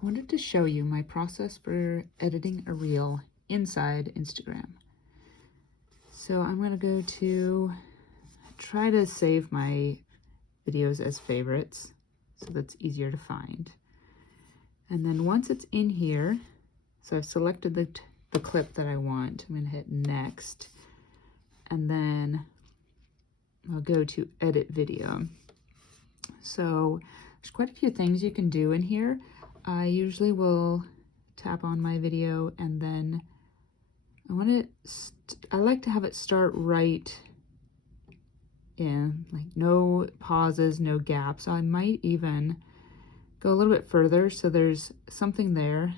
I wanted to show you my process for editing a reel inside Instagram. So I'm going to go to try to save my videos as favorites so that's easier to find. And then once it's in here, so I've selected the clip that I want, I'm going to hit next, and then I'll go to edit video. So there's quite a few things you can do in here. I usually will tap on my video and then I like to have it start right in, like no pauses, no gaps. So I might even go a little bit further so there's something there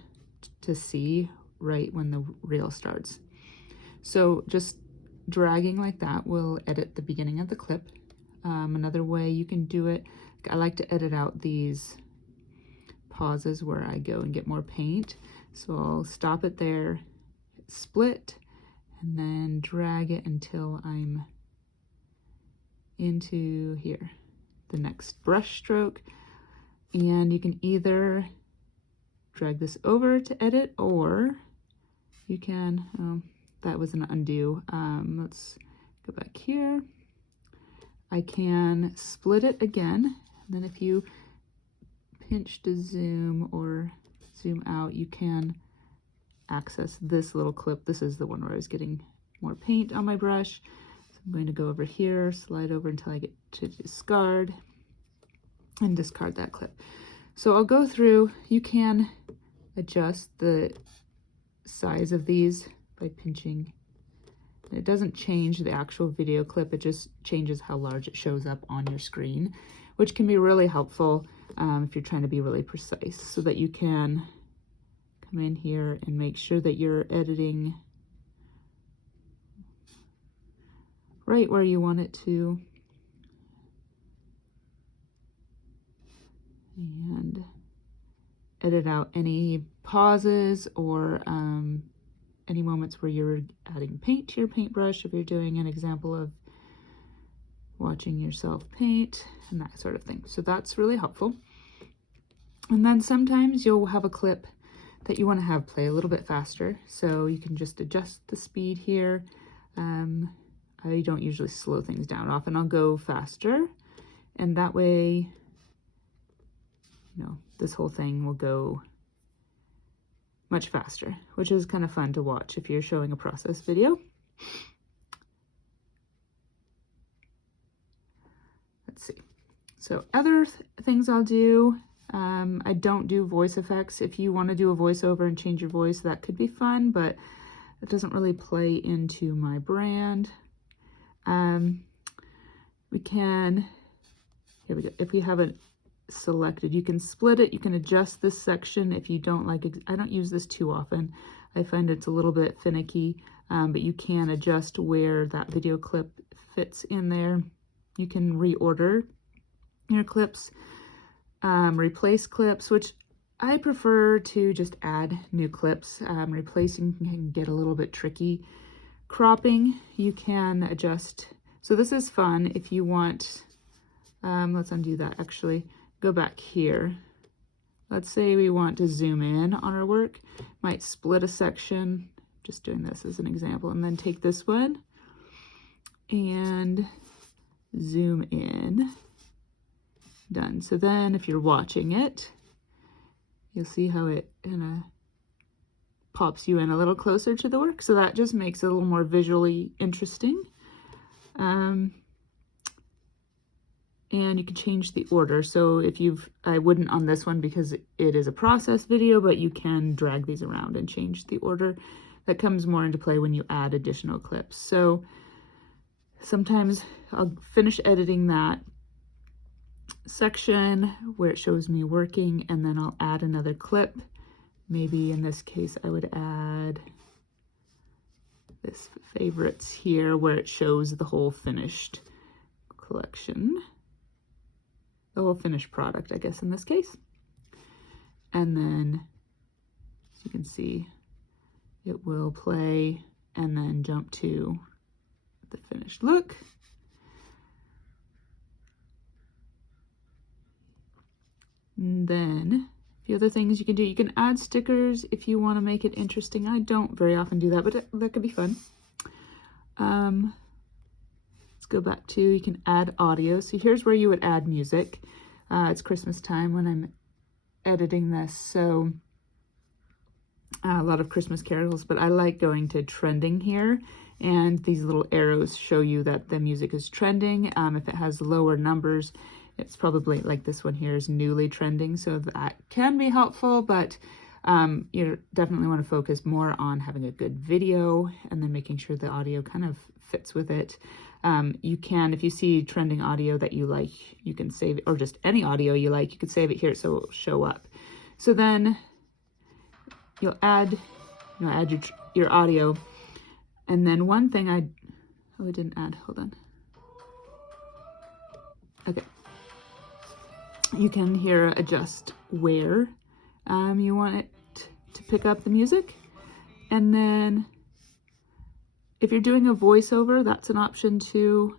to see right when the reel starts. So just dragging like that will edit the beginning of the clip. Another way you can do it, I like to edit out these pauses where I go and get more paint. So I'll stop it there, split, and then drag it until I'm into here, the next brush stroke. And you can either drag this over to edit, or you can, that was an undo. Let's go back here. I can split it again. And then if you pinch to zoom or zoom out, you can access this little clip. This is the one where I was getting more paint on my brush. So I'm going to go over here, slide over until I get to discard, and discard that clip. So I'll go through, you can adjust the size of these by pinching. It doesn't change the actual video clip, it just changes how large it shows up on your screen, which can be really helpful if you're trying to be really precise, so that you can come in here and make sure that you're editing right where you want it to. And edit out any pauses or any moments where you're adding paint to your paintbrush, if you're doing an example of watching yourself paint and that sort of thing. So that's really helpful. And then sometimes you'll have a clip that you want to have play a little bit faster, so you can just adjust the speed here. I don't usually slow things down. Often I'll go faster, and that way, you know, this whole thing will go much faster, which is kind of fun to watch if you're showing a process video. Let's see. So other things I'll do, I don't do voice effects. If you want to do a voiceover and change your voice, that could be fun, but it doesn't really play into my brand. We can, here we go. If we have it selected, you can split it, you can adjust this section if you don't like it. I don't use this too often. I find it's a little bit finicky, but you can adjust where that video clip fits in there. You can reorder your clips, replace clips, which I prefer to just add new clips. Replacing can get a little bit tricky. Cropping, you can adjust. So this is fun if you want, let's undo that actually. Go back here. Let's say we want to zoom in on our work. Might split a section, just doing this as an example, and then take this one and zoom in. Done. So then if you're watching it, you'll see how it kind of pops you in a little closer to the work. So that just makes it a little more visually interesting. And you can change the order. So if I wouldn't on this one because it is a process video, but you can drag these around and change the order. That comes more into play when you add additional clips. So sometimes I'll finish editing that section where it shows me working, and then I'll add another clip. Maybe in this case, I would add this favorites here where it shows the whole finished collection. The whole finished product, I guess, in this case. And then, as you can see, it will play and then jump to the finished look. And then A few other things you can do. You can add stickers if you want to make it interesting. I don't very often do that, but that could be fun. Let's go back to, you can add audio. So here's where you would add music. It's Christmas time when I'm editing this, so a lot of Christmas carols, but I like going to trending here, and these little arrows show you that the music is trending. If it has lower numbers, it's probably like this one here is newly trending, so that can be helpful, but you definitely want to focus more on having a good video and then making sure the audio kind of fits with it. You can, if you see trending audio that you like, you can save it, or just any audio you like, you can save it here so it'll show up. So then you'll add your audio, and then one thing I didn't add, hold on. Okay. You can here adjust where you want it to pick up the music, and then if you're doing a voiceover, that's an option too.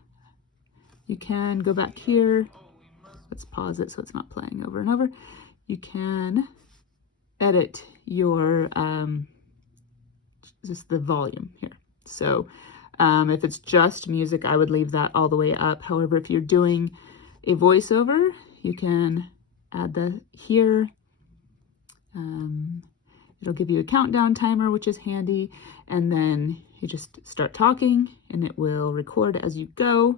You can go back here. Let's pause it so it's not playing over and over. You can edit your just the volume here. So if it's just music, I would leave that all the way up. However, if you're doing a voiceover, you can add the here. It'll give you a countdown timer, which is handy, and then you just start talking and it will record as you go.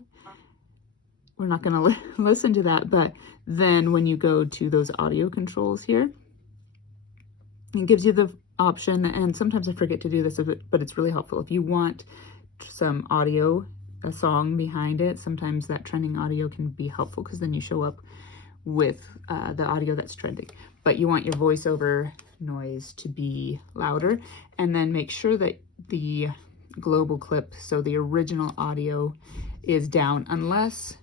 We're not going to listen to that, but then when you go to those audio controls here, it gives you the option, and sometimes I forget to do this, but it's really helpful. If you want some audio, a song behind it, sometimes that trending audio can be helpful because then you show up with the audio that's trending. But you want your voiceover noise to be louder, and then make sure that the global clip, so the original audio, is down, unless,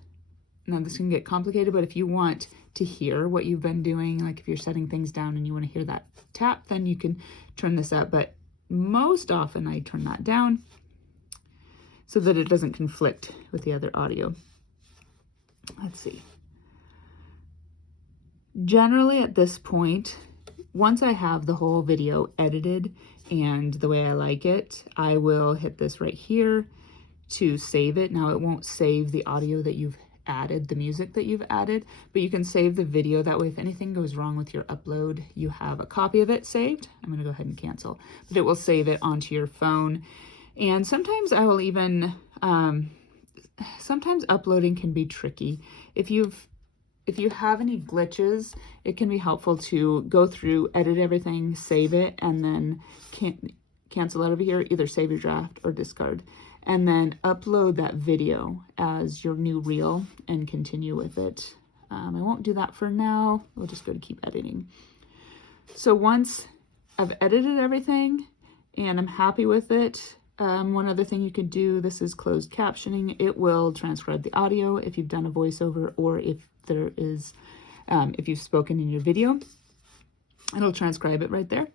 now this can get complicated, but if you want to hear what you've been doing, like if you're setting things down and you want to hear that tap, then you can turn this up, but most often I turn that down so that it doesn't conflict with the other audio. Let's see. Generally at this point, once I have the whole video edited and the way I like it, I will hit this right here to save it. Now it won't save the audio that you've added, the music that you've added, but you can save the video. That way, if anything goes wrong with your upload, you have a copy of it saved. I'm going to go ahead and cancel, but it will save it onto your phone. And sometimes I will even, sometimes uploading can be tricky. If you have any glitches, it can be helpful to go through, edit everything, save it, and then cancel out of here, either save your draft or discard, and then upload that video as your new reel and continue with it. I won't do that for now. We'll just go to keep editing. So once I've edited everything and I'm happy with it, one other thing you could do, this is closed captioning. It will transcribe the audio if you've done a voiceover, or if there is, if you've spoken in your video, it'll transcribe it right there.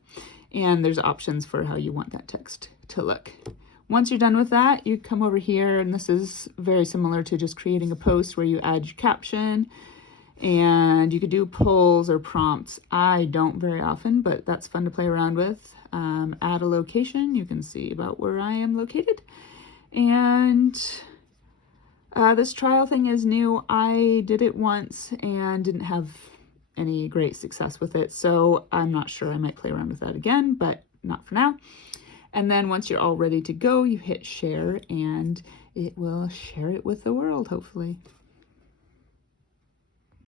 And there's options for how you want that text to look. Once you're done with that, you come over here, and this is very similar to just creating a post where you add your caption, and you could do polls or prompts. I don't very often, but that's fun to play around with. Add a location, you can see about where I am located. And this trial thing is new. I did it once and didn't have any great success with it, so I'm not sure. I might play around with that again, but not for now. And then once you're all ready to go, you hit share, and it will share it with the world, hopefully.